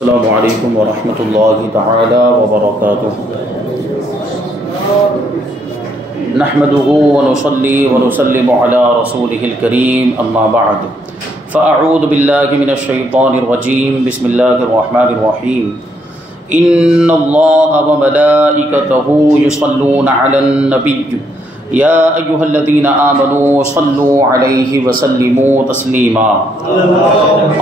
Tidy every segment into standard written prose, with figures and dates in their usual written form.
السلام علیکم ورحمۃ اللہ تعالی وبرکاتہ نحمده ونصلي ونسلم على رسوله الكريم اما بعد فاعوذ بالله من الشیطان الرجیم بسم اللہ الرحمن الرحیم ان اللہ وملائکته يصلون على النبی یا ایہا الذین آمنوا صلوا علیہ وسلموا تسلیما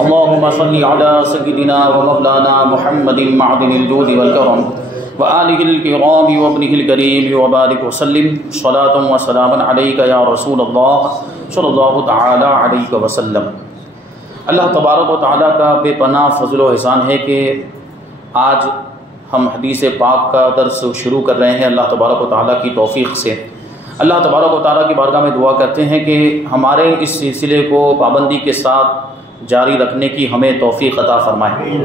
اللہم صل علی سیدنا ومولانا محمد معدن الجود والکرم وآلہ الکرام وابنہ الکریم وبارک وسلم صلاة وسلاما علیک یا رسول اللہ صلی اللہ تعالی علیہ وسلم۔ اللہ تبارک و تعالیٰ کا بے پناہ فضل و احسان ہے کہ آج ہم حدیث پاک کا درس شروع کر رہے ہیں اللہ تبارک و تعالیٰ کی توفیق سے۔ اللہ تبارک و تعالیٰ کی بارگاہ میں دعا کرتے ہیں کہ ہمارے اس سلسلے کو پابندی کے ساتھ جاری رکھنے کی ہمیں توفیق عطا فرمائے،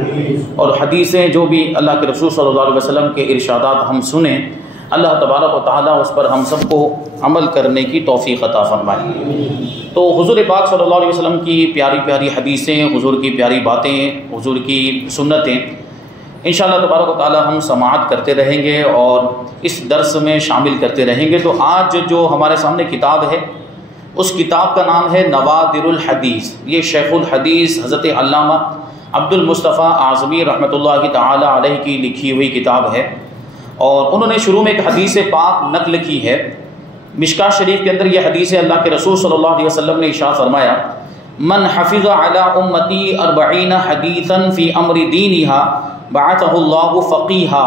اور حدیثیں جو بھی اللہ کے رسول صلی اللہ علیہ وسلم کے ارشادات ہم سنیں، اللہ تبارک و تعالیٰ اس پر ہم سب کو عمل کرنے کی توفیق عطا فرمائے۔ تو حضور پاک صلی اللہ علیہ وسلم کی پیاری پیاری حدیثیں، حضور کی پیاری باتیں، حضور کی سنتیں انشاءاللہ تبارک و تعالیٰ ہم سماعت کرتے رہیں گے اور اس درس میں شامل کرتے رہیں گے۔ تو آج جو ہمارے سامنے کتاب ہے اس کتاب کا نام ہے نوادر الحدیث۔ یہ شیخ الحدیث حضرت علامہ عبد المصطفیٰ اعظمی رحمۃ اللہ تعالی علیہ کی لکھی ہوئی کتاب ہے، اور انہوں نے شروع میں ایک حدیث پاک نقل کی ہے۔ مشکاۃ شریف کے اندر یہ حدیث اللہ کے رسول صلی اللہ علیہ وسلم نے ارشاد فرمایا، من حفظ علی امتی 40 حدیثا فی امر دینہا بعثہ اللہ فقیہا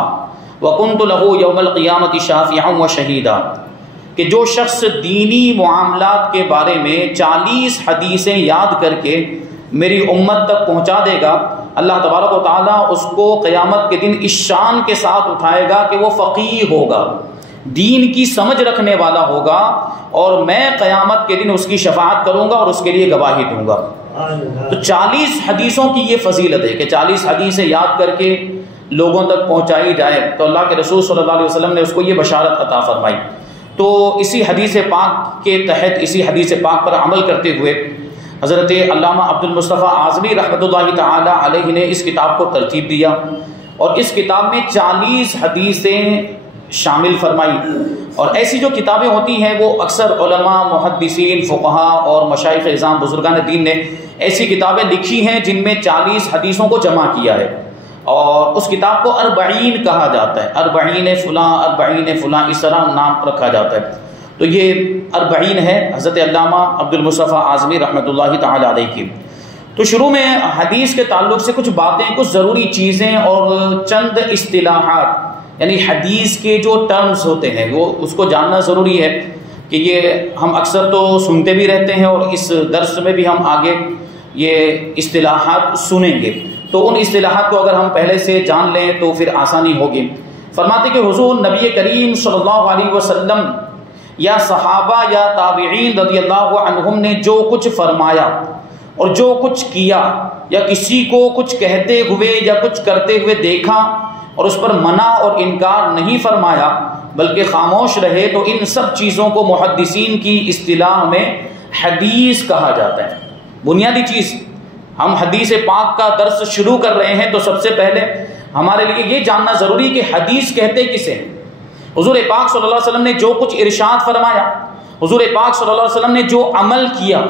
وکنت لہ یوم القیامۃ شافعا و شہیدا، کہ جو شخص دینی معاملات کے بارے میں 40 حدیثیں یاد کر کے میری امت تک پہنچا دے گا، اللہ تبارک و تعالیٰ اس کو قیامت کے دن اس شان کے ساتھ اٹھائے گا کہ وہ فقیہ ہوگا، دین کی سمجھ رکھنے والا ہوگا، اور میں قیامت کے دن اس کی شفاعت کروں گا اور اس کے لیے گواہی دوں گا۔ تو 40 حدیثوں کی یہ فضیلت ہے کہ 40 حدیثیں یاد کر کے لوگوں تک پہنچائی جائے، تو اللہ کے رسول صلی اللہ علیہ وسلم نے اس کو یہ بشارت عطا فرمائی۔ تو اسی حدیث پاک کے تحت، اسی حدیث پاک پر عمل کرتے ہوئے حضرت علامہ عبد المصطفیٰ اعظمی رحمۃ اللہ تعالی علیہ نے اس کتاب کو ترتیب دیا، اور اس کتاب میں 40 حدیثیں شامل فرمائی۔ اور ایسی جو کتابیں ہوتی ہیں وہ اکثر علماء، محدثین، فقہا اور مشائخ اعظام بزرگان دین نے ایسی کتابیں لکھی ہیں جن میں 40 حدیثوں کو جمع کیا ہے، اور اس کتاب کو 40 کہا جاتا ہے، 40 فلاں، 40 فلاں، اس طرح نام رکھا جاتا ہے۔ تو یہ 40 ہے حضرت علامہ عبد المصطفیٰ اعظمی رحمۃ اللہ تعالی علیہ کی۔ تو شروع میں حدیث کے تعلق سے کچھ باتیں، کچھ ضروری چیزیں اور چند اصطلاحات، یعنی حدیث کے جو ٹرمز ہوتے ہیں وہ اس کو جاننا ضروری ہے، کہ یہ ہم اکثر تو سنتے بھی رہتے ہیں، اور اس درس میں بھی ہم آگے یہ اصطلاحات سنیں گے، تو ان اصطلاحات کو اگر ہم پہلے سے جان لیں تو پھر آسانی ہوگی۔ فرماتے کہ حضور نبی کریم صلی اللہ علیہ وسلم یا صحابہ یا تابعین رضی اللہ عنہم نے جو کچھ فرمایا اور جو کچھ کیا، یا کسی کو کچھ کہتے ہوئے یا کچھ کرتے ہوئے دیکھا اور اس پر منع اور انکار نہیں فرمایا بلکہ خاموش رہے، تو ان سب چیزوں کو محدثین کی اصطلاح میں حدیث کہا جاتا ہے۔ بنیادی چیز، ہم حدیث پاک کا درس شروع کر رہے ہیں تو سب سے پہلے ہمارے لیے یہ جاننا ضروری کہ حدیث کہتے کسے ہیں۔ حضور پاک صلی اللہ علیہ وسلم نے جو کچھ ارشاد فرمایا، حضور پاک صلی اللہ علیہ وسلم نے جو عمل کیا،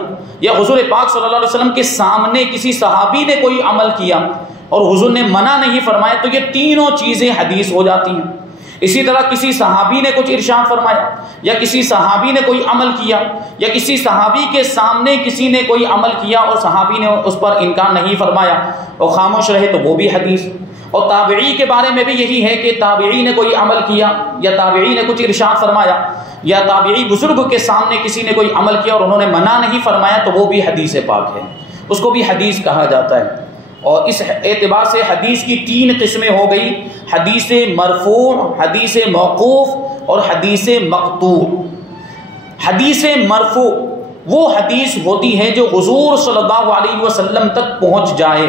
یا حضور پاک صلی اللہ علیہ وسلم کے سامنے کسی صحابی نے کوئی عمل کیا اور حضور نے منع نہیں فرمایا، تو یہ تینوں چیزیں حدیث ہو جاتی ہیں۔ اسی طرح کسی صحابی نے کچھ ارشاد فرمایا، یا کسی صحابی نے کوئی عمل کیا، یا کسی صحابی کے سامنے کسی نے کوئی عمل کیا اور صحابی نے اس پر انکار نہیں فرمایا اور خاموش رہے، تو وہ بھی حدیث۔ اور تابعی کے بارے میں بھی یہی ہے کہ تابعی نے کوئی عمل کیا، یا تابعی نے کچھ ارشاد فرمایا، یا تابعی بزرگ کے سامنے کسی نے کوئی عمل کیا اور انہوں نے منع نہیں فرمایا، تو وہ بھی حدیث پاک ہے، اس کو بھی حدیث کہا جاتا ہے۔ اور اس اعتبار سے حدیث کی 3 قسمیں ہو گئی، حدیث مرفوع، حدیث موقوف اور حدیث مقطوع۔ حدیث مرفوع وہ حدیث ہوتی ہے جو حضور صلی اللہ علیہ وسلم تک پہنچ جائے،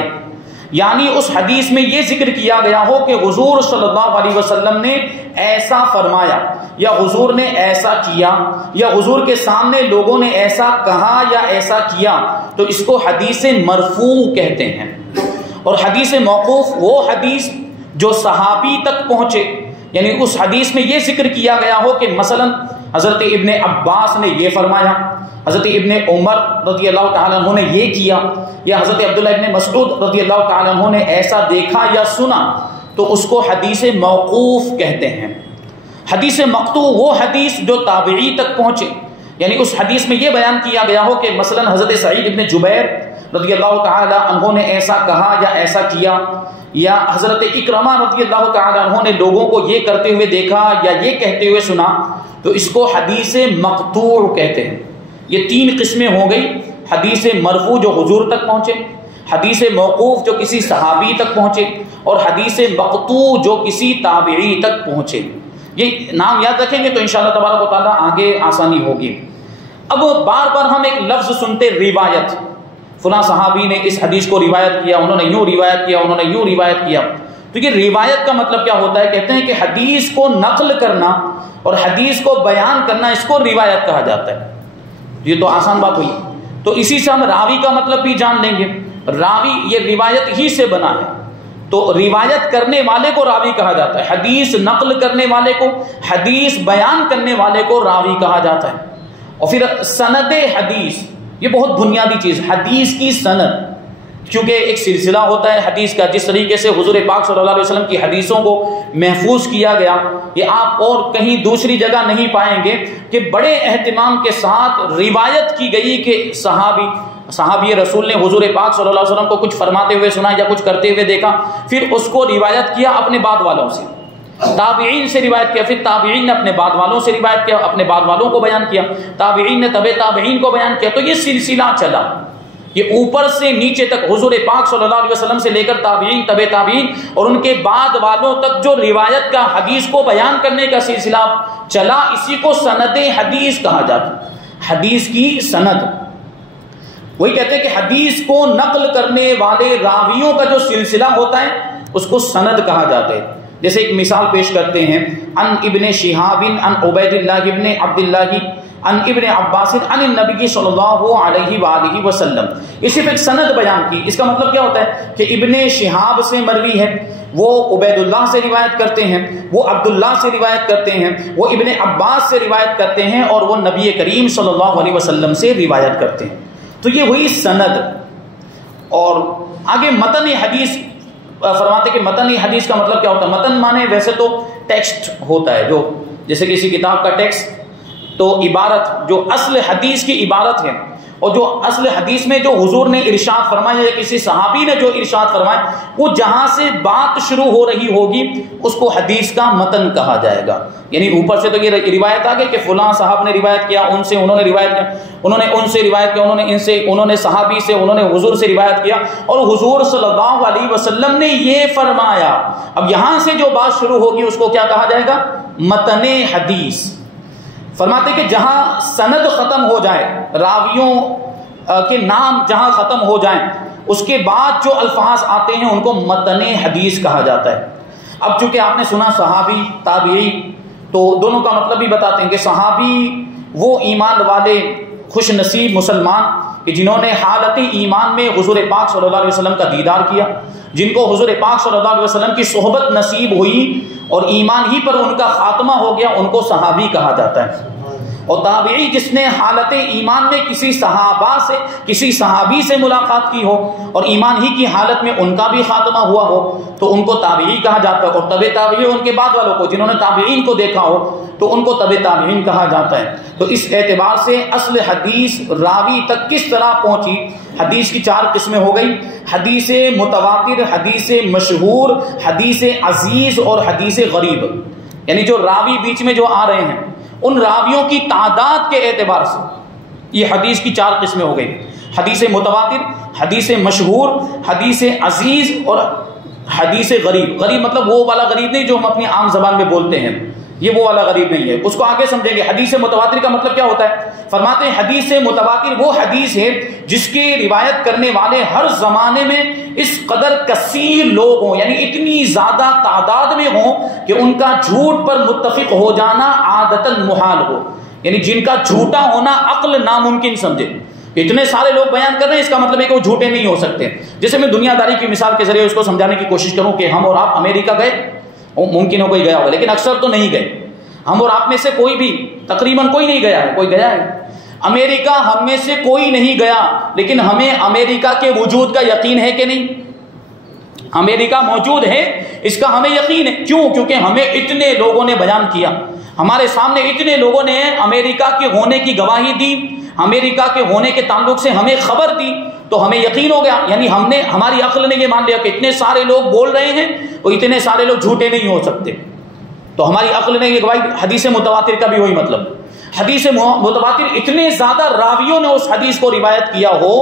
یعنی اس حدیث میں یہ ذکر کیا گیا ہو کہ حضور صلی اللہ علیہ وسلم نے ایسا فرمایا، یا حضور نے ایسا کیا، یا حضور کے سامنے لوگوں نے ایسا کہا یا ایسا کیا، تو اس کو حدیث مرفوع کہتے ہیں۔ اور حدیث موقوف وہ حدیث جو صحابی تک پہنچے، یعنی اس حدیث میں یہ ذکر کیا گیا ہو کہ مثلا حضرت ابن عباس نے یہ فرمایا، حضرت ابن عمر رضی اللہ تعالیٰ عنہ نے یہ کیا، یا حضرت عبداللہ ابن مسعود رضی اللہ تعالیٰ عنہ نے ایسا دیکھا یا سنا، تو اس کو حدیث موقوف کہتے ہیں۔ حدیث مقطوع وہ حدیث جو تابعی تک پہنچے، یعنی اس حدیث میں یہ بیان کیا گیا ہو کہ مثلا حضرت سعید ابن جبیر رضی اللہ تعالیٰ عنہ نے ایسا کہا یا ایسا کیا، یا حضرت اکرمہ رضی اللہ تعالیٰ عنہ نے لوگوں کو یہ کرتے ہوئے دیکھا یا یہ کہتے ہوئے سنا، تو اس کو حدیث مقطوع کہتے ہیں۔ یہ تین قسمیں ہو گئی، حدیث مرفوع جو حضور تک پہنچے، حدیث موقوف جو کسی صحابی تک پہنچے، اور حدیث مقطوع جو کسی تابعی تک پہنچے۔ یہ نام یاد رکھیں گے تو انشاءاللہ تبارک و تعالیٰ آگے آسانی ہوگی۔ اب بار بار ہم ایک لفظ سنتے روایت، فلاں صحابی نے اس حدیث کو روایت کیا، انہوں نے یوں روایت کیا، انہوں نے یوں روایت کیا۔ تو یہ روایت کا مطلب کیا ہوتا ہے؟ کہتے ہیں کہ حدیث کو نقل کرنا اور حدیث کو بیان کرنا، اس کو روایت کہا جاتا ہے۔ یہ تو آسان بات ہوئی۔ تو اسی سے ہم راوی کا مطلب بھی جان لیں گے۔ راوی یہ روایت ہی سے بنا ہے، تو روایت کرنے والے کو راوی کہا جاتا ہے، حدیث نقل کرنے والے کو، حدیث بیان کرنے والے کو راوی کہا جاتا ہے۔ اور پھر سند حدیث، یہ بہت بنیادی چیز، حدیث کی سند، کیونکہ ایک سلسلہ ہوتا ہے حدیث کا، جس طریقے سے حضور پاک صلی اللہ علیہ وسلم کی حدیثوں کو محفوظ کیا گیا، یہ آپ اور کہیں دوسری جگہ نہیں پائیں گے کہ بڑے اہتمام کے ساتھ روایت کی گئی کہ صحابی رسول نے حضور پاک صلی اللہ علیہ وسلم کو کچھ فرماتے ہوئے سنا یا کچھ کرتے ہوئے دیکھا، پھر اس کو روایت کیا اپنے بعد والوں سے، تابعین سے روایت کیا، پھر تابعین نے اپنے بعد والوں سے روایت کیا، اپنے بعد والوں کو بیان کیا، تابعین نے تبع تابعین کو بیان کیا۔ تو یہ سلسلہ چلا، یہ اوپر سے نیچے تک حضور پاک صلی اللہ علیہ وسلم سے لے کر تابعین، تبع تابعین اور ان کے بعد والوں تک جو روایت کا، حدیث کو بیان کرنے کا سلسلہ چلا، اسی کو سند حدیث کہا جاتا ہے۔ حدیث کی سند، وہی کہتے ہیں کہ حدیث کو نقل کرنے والے راویوں کا جو سلسلہ ہوتا ہے اس کو سند کہا جاتا ہے۔ جیسے ایک مثال پیش کرتے ہیں، ان ابن شہاب ان عبید اللہ ابن عبد اللہ ان ابن عباس ان النبی صلی اللہ علیہ وآلہ وسلم، یہ صرف ایک سند بیان کی۔ اس کا مطلب کیا ہوتا ہے کہ ابن شہاب سے مروی ہے، وہ عبید اللہ سے روایت کرتے ہیں، وہ عبداللہ سے روایت کرتے ہیں، وہ ابن عباس سے روایت کرتے ہیں، اور وہ نبی کریم صلی اللہ علیہ وسلم سے روایت کرتے ہیں۔ تو یہ ہوئی سند۔ اور آگے متن حدیث فرماتے کہ متن حدیث کا مطلب کیا ہوتا ہے؟ متن مانے ویسے تو ٹیکسٹ ہوتا ہے، جو جیسے کسی کتاب کا ٹیکسٹ، تو عبارت جو اصل حدیث کی عبارت ہے، اور جو اصل حدیث میں جو حضور نے ارشاد فرمایا یا کسی صحابی نے جو ارشاد فرمایا، وہ جہاں سے بات شروع ہو رہی ہوگی اس کو حدیث کا متن کہا جائے گا۔ یعنی اوپر سے تو یہ روایت آ گئی کہ فلاں صاحب نے روایت کیا، ان سے انہوں نے روایت کیا، انہوں نے ان سے روایت کیا، انہوں نے ان سے، انہوں نے صحابی سے، انہوں نے حضور سے روایت کیا، اور حضور صلی اللہ علیہ وسلم نے یہ فرمایا۔ اب یہاں سے جو بات شروع ہوگی اس کو کیا کہا جائے گا؟ متن حدیث۔ فرماتے کہ جہاں سند ختم ہو جائے، راویوں کے نام جہاں ختم ہو جائیں، اس کے بعد جو الفاظ آتے ہیں ان کو متن حدیث کہا جاتا ہے۔ اب چونکہ آپ نے سنا صحابی تابعی، تو دونوں کا مطلب بھی بتاتے ہیں کہ صحابی وہ ایمان والے خوش نصیب مسلمان کہ جنہوں نے حالت ایمان میں حضور پاک صلی اللہ علیہ وسلم کا دیدار کیا، جن کو حضور پاک صلی اللہ علیہ وسلم کی صحبت نصیب ہوئی اور ایمان ہی پر ان کا خاتمہ ہو گیا، ان کو صحابی کہا جاتا ہے۔ اور تابعی جس نے حالت ایمان میں کسی صحابہ سے، کسی صحابی سے ملاقات کی ہو اور ایمان ہی کی حالت میں ان کا بھی خاتمہ ہوا ہو، تو ان کو تابعی کہا جاتا ہے۔ اور تبع تابعی ان کے بعد والوں کو، جنہوں نے تابعین کو دیکھا ہو، تو ان کو تبع تابعین کہا جاتا ہے۔ تو اس اعتبار سے اصل حدیث راوی تک کس طرح پہنچی؟ حدیث کی چار قسمیں ہو گئی: حدیث متواتر، حدیث مشہور، حدیث عزیز اور حدیث غریب۔ یعنی جو راوی بیچ میں جو آ رہے ہیں، ان راویوں کی تعداد کے اعتبار سے یہ حدیث کی چار قسمیں ہو گئی: حدیث متواتر، حدیث مشہور، حدیث عزیز اور حدیث غریب۔ غریب مطلب وہ والا غریب نہیں جو ہم اپنی عام زبان میں بولتے ہیں، یہ وہ والا غریب نہیں ہے، اس کو آگے سمجھیں گے۔ حدیث متواتر کا مطلب کیا ہوتا ہے؟ فرماتے ہیں حدیث متواتر وہ حدیث ہے جس کے روایت کرنے والے ہر زمانے میں اس قدر کثیر لوگ ہوں، یعنی اتنی زیادہ تعداد میں ہوں کہ ان کا جھوٹ پر متفق ہو جانا عادتاً محال ہو، یعنی جن کا جھوٹا ہونا عقل ناممکن سمجھے۔ اتنے سارے لوگ بیان کر رہے ہیں، اس کا مطلب ہے کہ وہ جھوٹے نہیں ہو سکتے۔ جیسے میں دنیا داری کی مثال کے ذریعے اس کو سمجھانے کی کوشش کروں کہ ہم اور آپ امریکہ گئے، ممکن ہو کوئی گیا ہوگا لیکن اکثر تو نہیں گئے، ہم اور آپ میں سے کوئی بھی تقریباً کوئی نہیں گیا ہے، کوئی گیا ہے امریکہ؟ ہم میں سے کوئی نہیں گیا، لیکن ہمیں امریکہ کے وجود کا یقین ہے کہ نہیں؟ امریکہ موجود ہے اس کا ہمیں یقین ہے، کیوں؟ کیونکہ ہمیں اتنے لوگوں نے بیان کیا، ہمارے سامنے اتنے لوگوں نے امریکہ کے ہونے کی گواہی دی، امریکہ کے ہونے کے تعلق سے ہمیں خبر دی، تو ہمیں یقین ہو گیا، یعنی ہماری عقل نے یہ مان لیا کہ اتنے سارے لوگ بول رہے ہیں تو اتنے سارے لوگ جھوٹے نہیں ہو سکتے، تو ہماری عقل نے یہ گواہی۔ حدیث متواتر کا بھی وہی مطلب، حدیث متواتر اتنے زیادہ راویوں نے اس حدیث کو روایت کیا ہو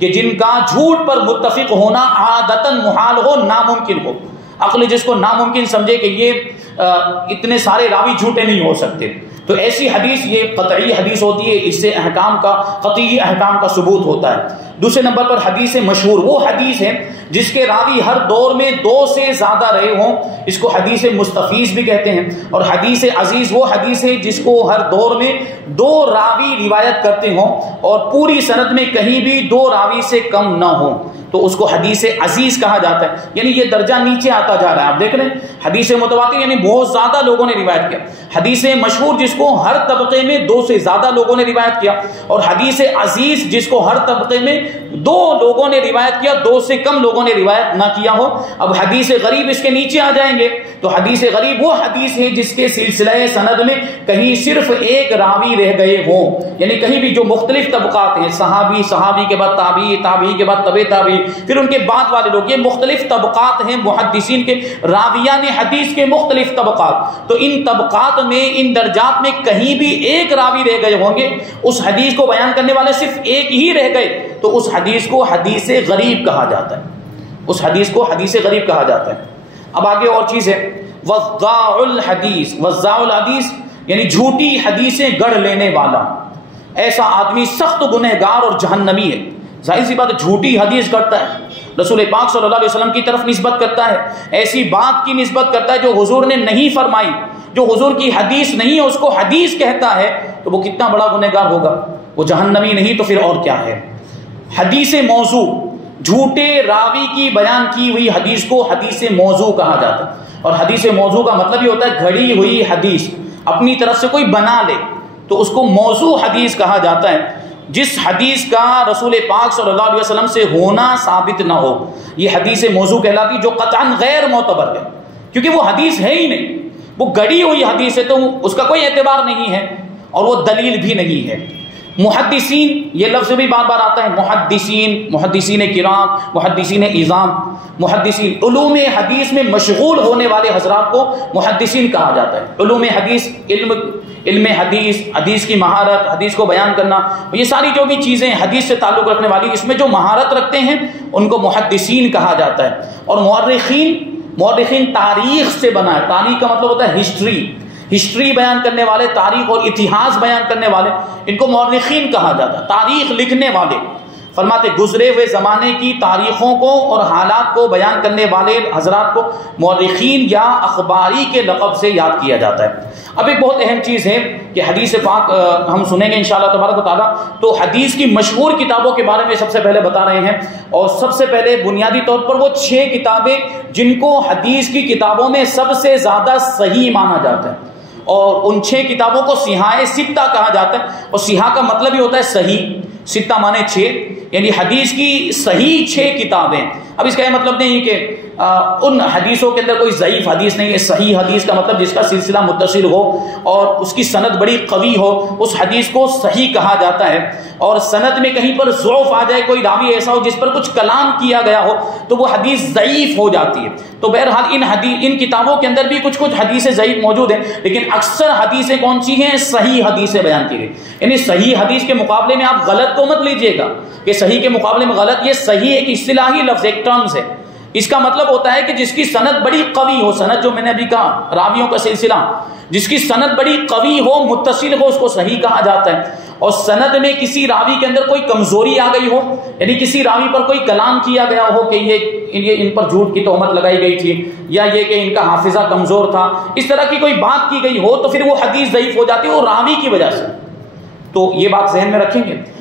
کہ جن کا جھوٹ پر متفق ہونا عادتاً محال ہو، ناممکن ہو، عقل جس کو ناممکن سمجھے کہ یہ اتنے سارے راوی جھوٹے نہیں ہو سکتے، تو ایسی حدیث یہ قطعی حدیث ہوتی ہے، اس سے احکام کا قطعی احکام کا ثبوت ہوتا ہے۔ دوسرے نمبر پر حدیث مشہور وہ حدیث ہے جس کے راوی ہر دور میں 2 سے زیادہ رہے ہوں، اس کو حدیث مستفیض بھی کہتے ہیں، اور حدیث عزیز وہ حدیث ہے جس کو ہر دور میں 2 راوی روایت کرتے ہوں اور پوری سند میں کہیں بھی 2 راوی سے کم نہ ہوں، تو اس کو حدیث عزیز کہا جاتا ہے، یعنی یہ درجہ نیچے آتا جا رہا ہے۔ آپ دیکھ رہے ہیں حدیث متواتر یعنی بہت زیادہ لوگوں نے روایت کیا، حدیث مشہور جس کو ہر طبقے میں 2 سے زیادہ لوگوں نے روایت کیا، اور حدیث عزیز جس کو ہر طبقے میں 2 لوگوں نے روایت کیا، 2 سے کم لوگوں نے روایت نہ کیا ہو۔ اب حدیث غریب اس کے نیچے آ جائیں گے، تو حدیث غریب وہ حدیث ہے جس کے سلسلہ سند میں کہیں صرف ایک راوی رہ گئے ہوں، یعنی کہیں بھی جو مختلف طبقات ہیں، صحابی، صحابی کے بعد تابعی، تابعی کے بعد تبع تابعی، پھر ان کے بعد والے لوگ، یہ مختلف طبقات ہیں محدثین کے، راویان حدیث کے مختلف طبقات، تو ان طبقات میں، ان درجات میں کہیں بھی ایک راوی رہ گئے ہوں گے، اس حدیث کو بیان کرنے والے صرف ایک ہی رہ گئے، تو اس حدیث کو حدیث غریب کہا جاتا ہے، اس حدیث کو حدیث غریب کہا جاتا ہے۔ اب آگے اور چیز ہے، وضاع الحدیث، وضاع الحدیث یعنی جھوٹی حدیثیں گڑھ لینے والا، ایسا آدمی سخت گنہگار اور جہنمی ہے۔ ظاہر سی بات ہے، جھوٹی حدیث گڑھتا ہے، رسول پاک صلی اللہ علیہ وسلم کی طرف نسبت کرتا ہے، ایسی بات کی نسبت کرتا ہے جو حضور نے نہیں فرمائی، جو حضور کی حدیث نہیں ہے اس کو حدیث کہتا ہے، تو وہ کتنا بڑا گنہگار ہوگا، وہ جہنمی نہیں تو پھر اور کیا ہے۔ حدیث موضوع، جھوٹے راوی کی بیان کی ہوئی حدیث کو حدیث موضوع کہا جاتا ہے، اور حدیث موضوع کا مطلب یہ ہوتا ہے گھڑی ہوئی حدیث، اپنی طرف سے کوئی بنا لے تو اس کو موضوع حدیث کہا جاتا ہے، جس حدیث کا رسول پاک صلی اللہ علیہ وسلم سے ہونا ثابت نہ ہو، یہ حدیث موضوع کہلاتی، جو قطعاً غیر معتبر ہے، کیونکہ وہ حدیث ہے ہی نہیں، وہ گڑھی ہوئی حدیث ہے، تو اس کا کوئی اعتبار نہیں ہے اور وہ دلیل بھی نہیں ہے۔ محدثین، یہ لفظ بھی بار بار آتا ہے، محدثین، محدثین کرام، محدثین اعظام، محدثین، علوم حدیث میں مشغول ہونے والے حضرات کو محدثین کہا جاتا ہے۔ علوم حدیث، علم حدیث، حدیث کی مہارت، حدیث کو بیان کرنا، یہ ساری جو بھی چیزیں حدیث سے تعلق رکھنے والی، اس میں جو مہارت رکھتے ہیں ان کو محدثین کہا جاتا ہے۔ اور مورخین تاریخ سے بنا ہے، تاریخ کا مطلب ہوتا ہے ہسٹری بیان کرنے والے، تاریخ اور اتہاس بیان کرنے والے، ان کو مورخین کہا جاتا ہے، تاریخ لکھنے والے۔ فرماتے گزرے ہوئے زمانے کی تاریخوں کو اور حالات کو بیان کرنے والے حضرات کو مورخین یا اخباری کے لقب سے یاد کیا جاتا ہے۔ اب ایک بہت اہم چیز ہے کہ حدیث پاک ہم سنیں گے انشاءاللہ تبارک و تعالیٰ، تو حدیث کی مشہور کتابوں کے بارے میں سب سے پہلے بتا رہے ہیں، اور سب سے پہلے بنیادی طور پر وہ 6 کتابیں جن کو حدیث کی کتابوں میں سب سے زیادہ صحیح مانا جاتا ہے، اور ان 6 کتابوں کو صحاح ستہ کہا جاتا ہے، اور صحاح کا مطلب ہی ہوتا ہے صحیح، ستہ مانے 6، یعنی حدیث کی صحیح 6 کتابیں۔ اب اس کا یہ مطلب نہیں کہ ان حدیثوں کے اندر کوئی ضعیف حدیث نہیں ہے، صحیح حدیث کا مطلب جس کا سلسلہ متصل ہو اور اس کی سند بڑی قوی ہو، اس حدیث کو صحیح کہا جاتا ہے، اور سند میں کہیں پر ضعف آ جائے، کوئی راوی ایسا ہو جس پر کچھ کلام کیا گیا ہو، تو وہ حدیث ضعیف ہو جاتی ہے۔ تو بہرحال ان کتابوں کے اندر بھی کچھ حدیثیں ضعیف موجود ہیں، لیکن اکثر حدیثیں کون سی ہیں؟ صحیح حدیثیں بیان کی گئی۔ یعنی صحیح حدیث کے مقابلے میں آپ غلط کو مت لیجئے گا کہ صحیح کے مقابلے میں غلط، یہ صحیح ایک اصطلاحی لفظ، ایک ٹرمز ہے، اس کا مطلب ہوتا ہے کہ جس کی سند بڑی قوی ہو، سند جو میں نے ابھی کہا راویوں کا سلسلہ، جس کی سند بڑی قوی ہو، متصل ہو، اس کو صحیح کہا جاتا ہے۔ اور سند میں کسی راوی کے اندر کوئی کمزوری آ گئی ہو، یعنی کسی راوی پر کوئی کلام کیا گیا ہو کہ یہ ان پر جھوٹ کی تہمت لگائی گئی تھی، یا یہ کہ ان کا حافظہ کمزور تھا، اس طرح کی کوئی بات کی گئی ہو، تو پھر وہ حدیث ضعیف ہو جاتی ہے وہ راوی کی وجہ سے۔ تو یہ بات ذہن میں رکھیں گے۔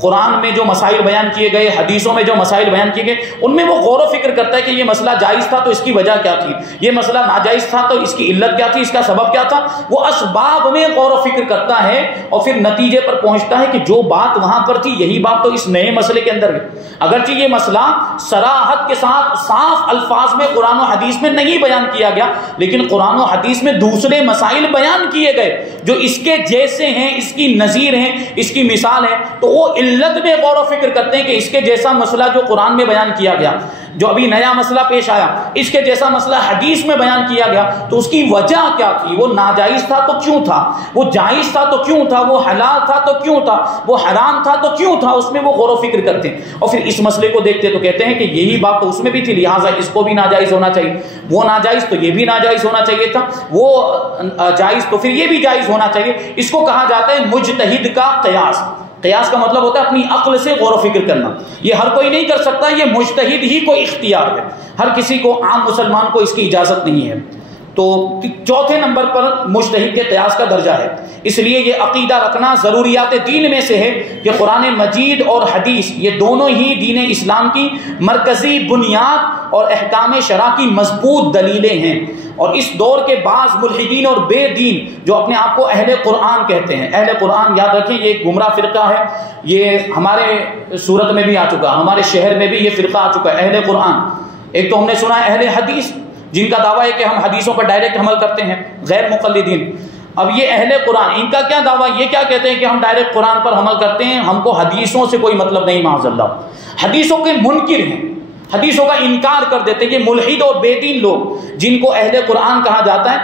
قرآن میں جو مسائل بیان کیے گئے، حدیثوں میں جو مسائل بیان کیے گئے، ان میں وہ غور و فکر کرتا ہے کہ یہ مسئلہ جائز تھا تو اس کی وجہ کیا تھی، یہ مسئلہ ناجائز تھا تو اس کی علت کیا تھی، اس کا سبب کیا تھا. وہ اسباب میں غور و فکر کرتا ہے اور پھر نتیجے پر پہنچتا ہے کہ جو بات وہاں پر تھی یہی بات تو اس نئے مسئلے کے اندر ہے. اگرچہ یہ مسئلہ صراحت کے ساتھ صاف الفاظ میں قرآن و حدیث میں نہیں بیان کیا گیا، لیکن قرآن و حدیث میں دوسرے مسائل بیان کیے گئے جو اس کے جیسے ہیں، اس کی نظیر ہیں، اس کی مثال ہے. تو وہ علت میں غور و فکر کرتے ہیں کہ اس کے جیسا مسئلہ جو قرآن میں بیان کیا گیا، جو ابھی نیا مسئلہ پیش آیا، اس کے جیسا مسئلہ حدیث میں بیان کیا گیا تو اس کی وجہ کیا تھی، وہ ناجائز تھا تو کیوں تھا، وہ جائز تھا تو کیوں تھا، وہ حلال تھا تو کیوں تھا، وہ حرام تھا تو کیوں تھا. اس میں وہ غور و فکر کرتے ہیں اور پھر اس مسئلے کو دیکھتے تو کہتے ہیں کہ یہی بات تو اس میں بھی تھی، لہٰذا اس کو بھی ناجائز ہونا چاہیے، وہ ناجائز تو یہ بھی ناجائز ہونا چاہیے تھا، وہ جائز تو پھر یہ بھی جائز ہونا چاہیے. اس کو کہا جاتا ہے مجتہد کا قیاس. قیاس کا مطلب ہوتا ہے اپنی عقل سے غور و فکر کرنا. یہ ہر کوئی نہیں کر سکتا، یہ مجتہد ہی کو اختیار ہے، ہر کسی کو، عام مسلمان کو اس کی اجازت نہیں ہے. تو چوتھے نمبر پر مجتہد کے قیاس کا درجہ ہے. اس لیے یہ عقیدہ رکھنا ضروریات دین میں سے ہے کہ قرآن مجید اور حدیث یہ دونوں ہی دین اسلام کی مرکزی بنیاد اور احکام شرع کی مضبوط دلیلیں ہیں. اور اس دور کے بعض ملحدین اور بے دین جو اپنے آپ کو اہل قرآن کہتے ہیں، اہل قرآن یاد رکھیں یہ ایک گمراہ فرقہ ہے. یہ ہمارے صورت میں بھی آ چکا، ہمارے شہر میں بھی یہ فرقہ آ چکا ہے، اہل قرآن. ایک تو ہم نے سنا ہے اہل حدیث، جن کا دعویٰ ہے کہ ہم حدیثوں پر ڈائریکٹ عمل کرتے ہیں، غیر مقلدین. اب یہ اہل قرآن، ان کا کیا دعویٰ، یہ کیا کہتے ہیں کہ ہم ڈائریکٹ قرآن پر عمل کرتے ہیں، ہم کو حدیثوں سے کوئی مطلب نہیں. معاذ اللہ، حدیثوں کے منکر ہیں، حدیثوں کا انکار کر دیتے ہیں. یہ ملحد اور بے دین لوگ جن کو اہل قرآن کہا جاتا ہے،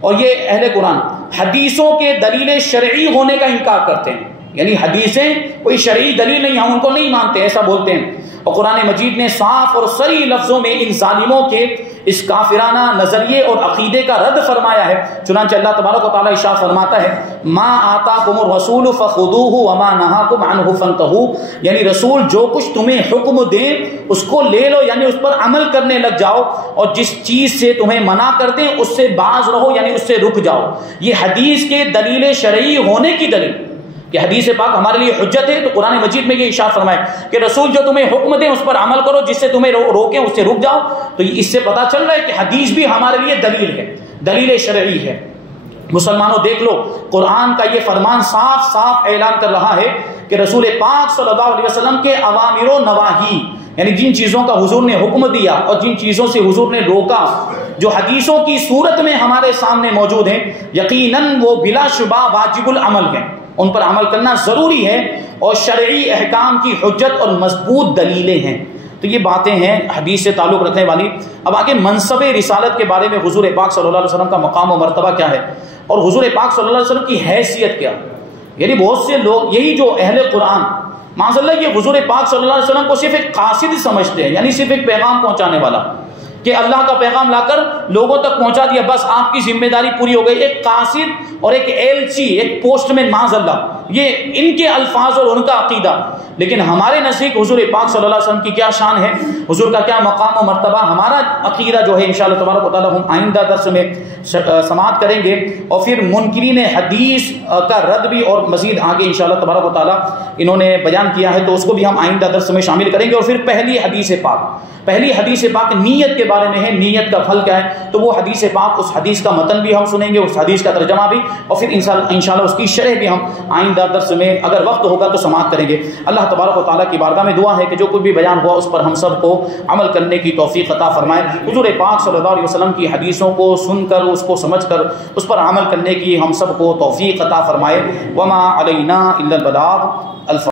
اور یہ اہل قرآن حدیثوں کے دلیل شرعی ہونے کا انکار کرتے ہیں. یعنی حدیثیں کوئی شرعی دلیل نہیں، ہم ان کو نہیں مانتے، ایسا بولتے ہیں. اور قرآن مجید نے صاف اور صریح لفظوں میں ان ظالموں کے اس کافرانہ نظریے اور عقیدے کا رد فرمایا ہے. چنانچہ اللہ تبارک و تعالیٰ ارشاد فرماتا ہے ما آتاکم الرسول فخذوہ وما نہاکم عنہ فانتہوا، یعنی رسول جو کچھ تمہیں حکم دیں اس کو لے لو، یعنی اس پر عمل کرنے لگ جاؤ، اور جس چیز سے تمہیں منع کر دیں اس سے باز رہو، یعنی اس سے رک جاؤ. یہ حدیث کے دلیل شرعی ہونے کی دلیل کہ حدیث پاک ہمارے لیے حجت ہے. تو قرآن مجید میں یہ ارشاد فرمائے کہ رسول جو تمہیں حکم دیں اس پر عمل کرو، جس سے تمہیں روکیں اس سے رک جاؤ. تو اس سے پتہ چل رہا ہے کہ حدیث بھی ہمارے لیے دلیل ہے، دلیل شرعی ہے. مسلمانوں دیکھ لو، قرآن کا یہ فرمان صاف صاف اعلان کر رہا ہے کہ رسول پاک صلی اللہ علیہ وسلم کے اوامر و نواہی، یعنی جن چیزوں کا حضور نے حکم دیا اور جن چیزوں سے حضور نے روکا، جو حدیثوں کی صورت میں ہمارے سامنے موجود ہیں، یقیناً وہ بلا شبہ واجب العمل ہیں، ان پر عمل کرنا ضروری ہے اور شرعی احکام کی حجت اور مضبوط دلیلیں ہیں. تو یہ باتیں ہیں حدیث سے تعلق رکھنے والی. اب آگے منصب رسالت کے بارے میں حضور پاک صلی اللہ علیہ وسلم کا مقام و مرتبہ کیا ہے اور حضور پاک صلی اللہ علیہ وسلم کی حیثیت کیا. یعنی بہت سے لوگ، یہی جو اہل قرآن، معاذ اللہ، یہ حضور پاک صلی اللہ علیہ وسلم کو صرف ایک قاصد سمجھتے ہیں، یعنی صرف ایک پیغام پہنچانے والا، کہ اللہ کا پیغام لا کر لوگوں تک پہنچا دیا، بس آپ کی ذمہ داری پوری ہو گئی. ایک قاصد اور ایک ایلچی، ایک پوسٹ مین، معاذ اللہ، یہ ان کے الفاظ اور ان کا عقیدہ. لیکن ہمارے نزدیک حضور پاک صلی اللہ علیہ وسلم کی کیا شان ہے، حضور کا کیا مقام و مرتبہ، ہمارا عقیدہ جو ہے انشاءاللہ تبارک و تعالیٰ ہم آئندہ درس میں سماعت کریں گے. اور پھر منکرین حدیث کا رد بھی اور مزید آگے انشاءاللہ تبارک و تعالیٰ انہوں نے بیان کیا ہے، تو اس کو بھی ہم آئندہ درس میں شامل کریں گے. اور پھر پہلی حدیث پاک نیت کے بارے میں ہے، نیت کا پھل کیا ہے، تو وہ حدیث پاک، اس حدیث کا متن بھی ہم سنیں گے، اس حدیث کا ترجمہ بھی، اور پھر انشاءاللہ اس کی شرح بھی ہم آئندہ درس میں اگر وقت ہوگا تو سماعت کریں گے. اللہ تبارک و تعالیٰ کی بارگاہ میں دعا ہے کہ جو کچھ بھی بیان ہوا اس پر ہم سب کو عمل کرنے کی توفیق عطا فرمائے. حضور پاک صلی اللہ علیہ وسلم کی حدیثوں کو سن کر، اس کو سمجھ کر اس پر عمل کرنے کی ہم سب کو توفیق عطا فرمائے. وما علینا الا البلاغ.